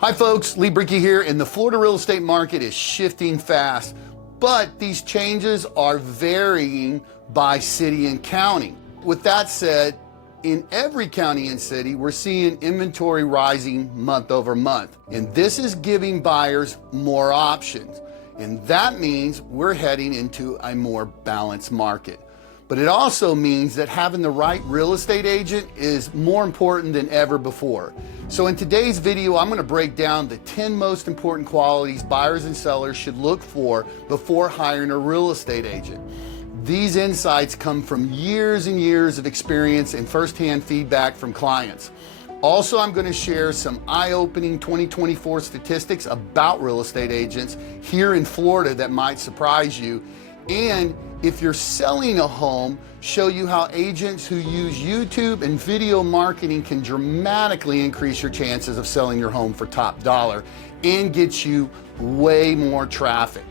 Hi folks, Lee Brinkey here, and the Florida real estate market is shifting fast, but these changes are varying by city and county. With that said, in every county and city, we're seeing inventory rising month over month, and this is giving buyers more options, and that means we're heading into a more balanced market. But it also means that having the right real estate agent is more important than ever before. So in today's video, I'm going to break down the 10 most important qualities buyers and sellers should look for before hiring a real estate agent. These insights come from years and years of experience and firsthand feedback from clients. Also, I'm going to share some eye-opening 2024 statistics about real estate agents here in Florida that might surprise you. And if you're selling a home, show you how agents who use YouTube and video marketing can dramatically increase your chances of selling your home for top dollar and get you way more traffic.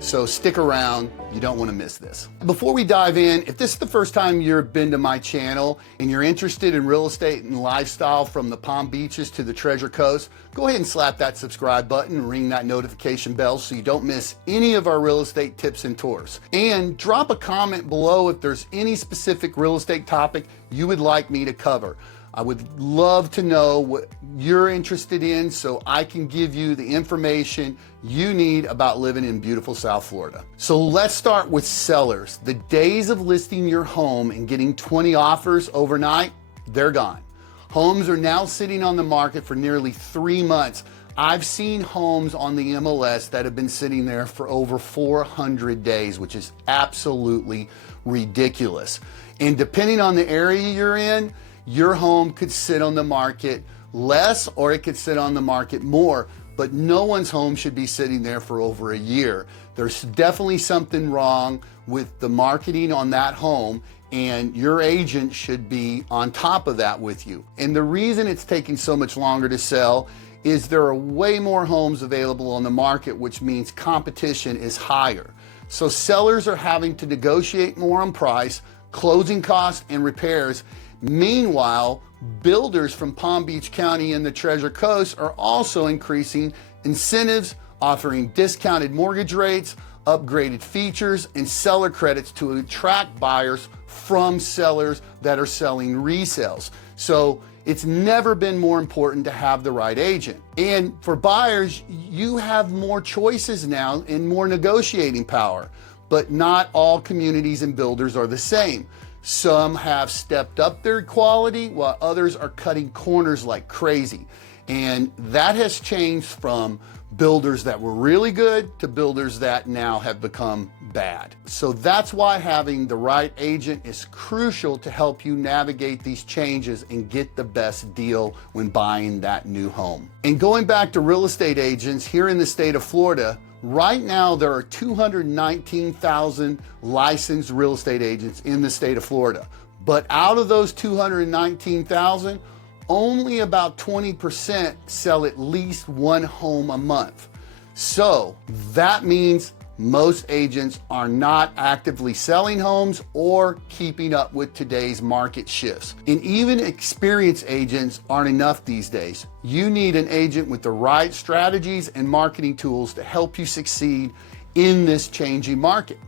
So stick around, you don't want to miss this. Before we dive in, if this is the first time you've been to my channel and you're interested in real estate and lifestyle from the Palm Beaches to the Treasure Coast, go ahead and slap that subscribe button and ring that notification bell so you don't miss any of our real estate tips and tours. And drop a comment below if there's any specific real estate topic you would like me to cover. I would love to know what you're interested in so I can give you the information you need about living in beautiful South Florida. So let's start with sellers. The days of listing your home and getting 20 offers overnight, they're gone. Homes are now sitting on the market for nearly 3 months. I've seen homes on the MLS that have been sitting there for over 400 days, which is absolutely ridiculous. And depending on the area you're in, your home could sit on the market less or it could sit on the market more, but no one's home should be sitting there for over a year. There's definitely something wrong with the marketing on that home, and your agent should be on top of that with you. And the reason it's taking so much longer to sell is there are way more homes available on the market, which means competition is higher. So sellers are having to negotiate more on price, closing costs, and repairs. Meanwhile, builders from Palm Beach County and the Treasure Coast are also increasing incentives, offering discounted mortgage rates, upgraded features, and seller credits to attract buyers from sellers that are selling resales. So it's never been more important to have the right agent. And for buyers, you have more choices now and more negotiating power, but not all communities and builders are the same. Some have stepped up their quality while others are cutting corners like crazy. And that has changed from builders that were really good to builders that now have become bad. So that's why having the right agent is crucial to help you navigate these changes and get the best deal when buying that new home. And going back to real estate agents here in the state of Florida, right now, there are 219,000 licensed real estate agents in the state of Florida. But out of those 219,000, only about 20% sell at least one home a month. So that means most agents are not actively selling homes or keeping up with today's market shifts. And even experienced agents aren't enough these days. You need an agent with the right strategies and marketing tools to help you succeed in this changing market.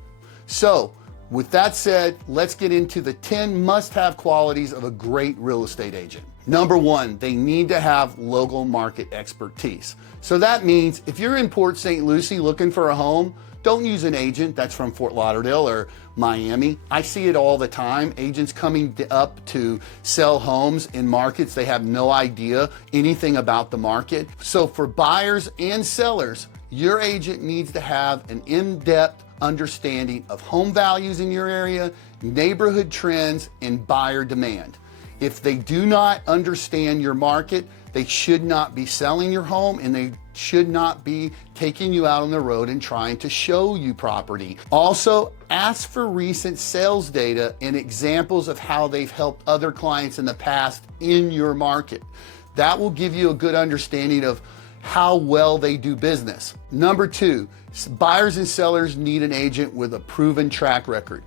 So with that said, let's get into the 10 must-have qualities of a great real estate agent. Number one, they need to have local market expertise. So that means if you're in Port St. Lucie looking for a home, don't use an agent that's from Fort Lauderdale or Miami. I see it all the time. Agents coming up to sell homes in markets they have no idea anything about the market. So for buyers and sellers, your agent needs to have an in-depth understanding of home values in your area, neighborhood trends, and buyer demand. If they do not understand your market, they should not be selling your home, and they should not be taking you out on the road and trying to show you property. Also, ask for recent sales data and examples of how they've helped other clients in the past in your market. That will give you a good understanding of how well they do business. Number two, buyers and sellers need an agent with a proven track record.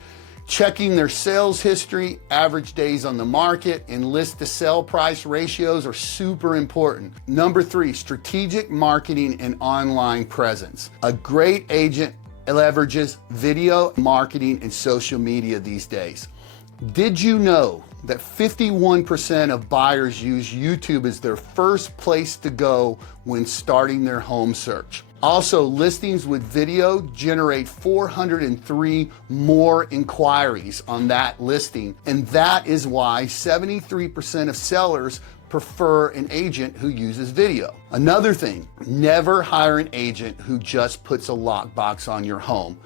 Checking their sales history, average days on the market, and list to sell price ratios are super important. Number 3, strategic marketing and online presence. A great agent leverages video marketing and social media these days. Did you know that 51% of buyers use YouTube as their first place to go when starting their home search? Also, listings with video generate 403 more inquiries on that listing, and that is why 73% of sellers prefer an agent who uses video. Another thing, never hire an agent who just puts a lockbox on your home.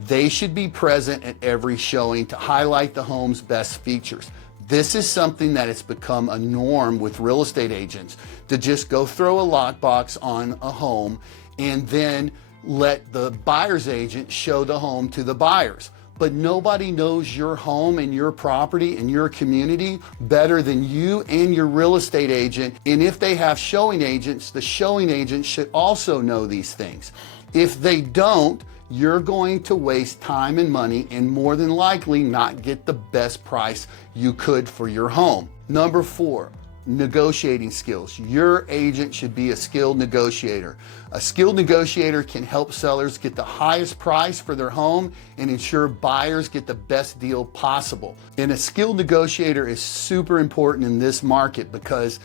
They should be present at every showing to highlight the home's best features. This is something that has become a norm with real estate agents, to just go throw a lockbox on a home and then let the buyer's agent show the home to the buyers. But nobody knows your home and your property and your community better than you and your real estate agent. And if they have showing agents, the showing agent should also know these things. If they don't, you're going to waste time and money and more than likely not get the best price you could for your home. Number 4, negotiating skills. Your agent should be a skilled negotiator. A skilled negotiator can help sellers get the highest price for their home and ensure buyers get the best deal possible. And a skilled negotiator is super important in this market because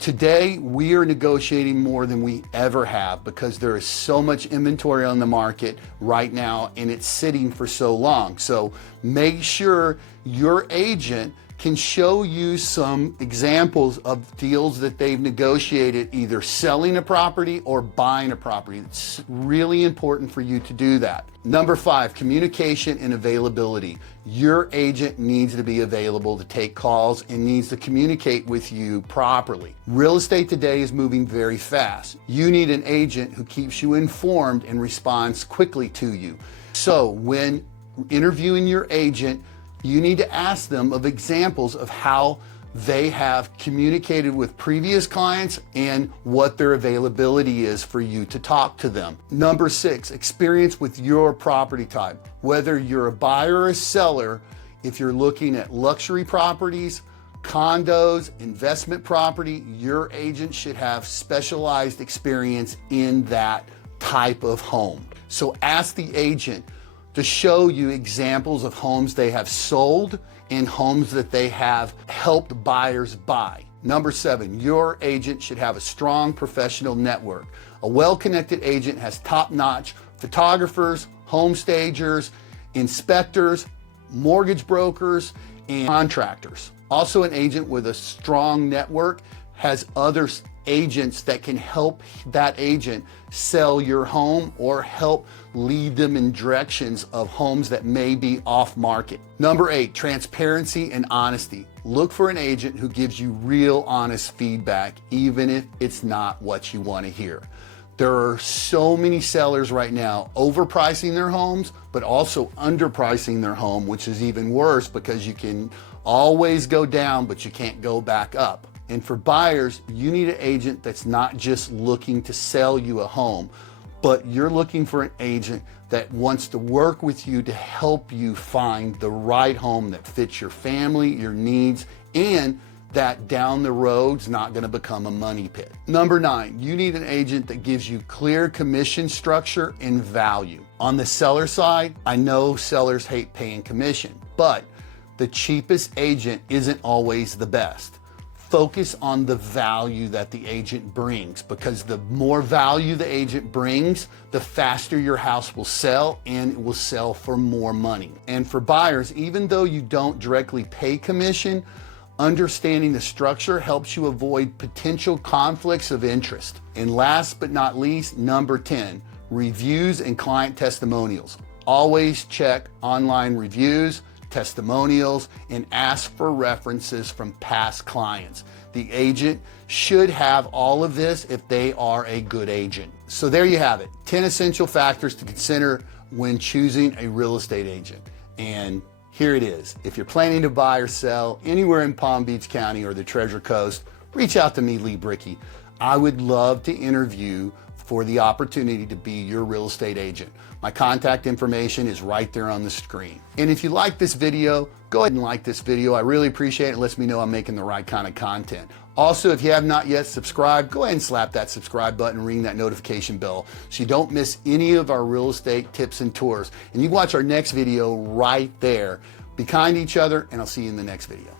today we are negotiating more than we ever have because there is so much inventory on the market right now and it's sitting for so long. So make sure your agent can show you some examples of deals that they've negotiated, either selling a property or buying a property. It's really important for you to do that. Number 5, communication and availability. Your agent needs to be available to take calls and needs to communicate with you properly. Real estate today is moving very fast. You need an agent who keeps you informed and responds quickly to you. So when interviewing your agent, you need to ask them of examples of how they have communicated with previous clients and what their availability is for you to talk to them. Number 6, experience with your property type. Whether you're a buyer or a seller, if you're looking at luxury properties, condos, investment property, your agent should have specialized experience in that type of home. So ask the agent to show you examples of homes they have sold and homes that they have helped buyers buy. Number 7, your agent should have a strong professional network. A well-connected agent has top-notch photographers, home stagers, inspectors, mortgage brokers, and contractors. Also, an agent with a strong network has other agents that can help that agent sell your home or help lead them in directions of homes that may be off market. Number 8, transparency and honesty. Look for an agent who gives you real honest feedback, even if it's not what you want to hear. There are so many sellers right now overpricing their homes, but also underpricing their home, which is even worse because you can always go down, but you can't go back up. And for buyers, you need an agent that's not just looking to sell you a home, but you're looking for an agent that wants to work with you to help you find the right home that fits your family, your needs, and that down the road's not going to become a money pit. Number 9, you need an agent that gives you clear commission structure and value. On the seller side, I know sellers hate paying commission, but the cheapest agent isn't always the best. Focus on the value that the agent brings, because the more value the agent brings, the faster your house will sell and it will sell for more money. And for buyers, even though you don't directly pay commission, understanding the structure helps you avoid potential conflicts of interest. And last but not least, number 10, reviews and client testimonials. Always check online reviews, testimonials, and ask for references from past clients. The agent should have all of this if they are a good agent. So there you have it, 10 essential factors to consider when choosing a real estate agent. And here it is. If you're planning to buy or sell anywhere in Palm Beach County or the Treasure Coast, reach out to me, Lee Brickey. I would love to interview for the opportunity to be your real estate agent. My contact information is right there on the screen. And if you like this video, go ahead and like this video. I really appreciate it. It lets me know I'm making the right kind of content. Also, if you have not yet subscribed, go ahead and slap that subscribe button, ring that notification bell so you don't miss any of our real estate tips and tours. And you watch our next video right there. Be kind to each other, and I'll see you in the next video.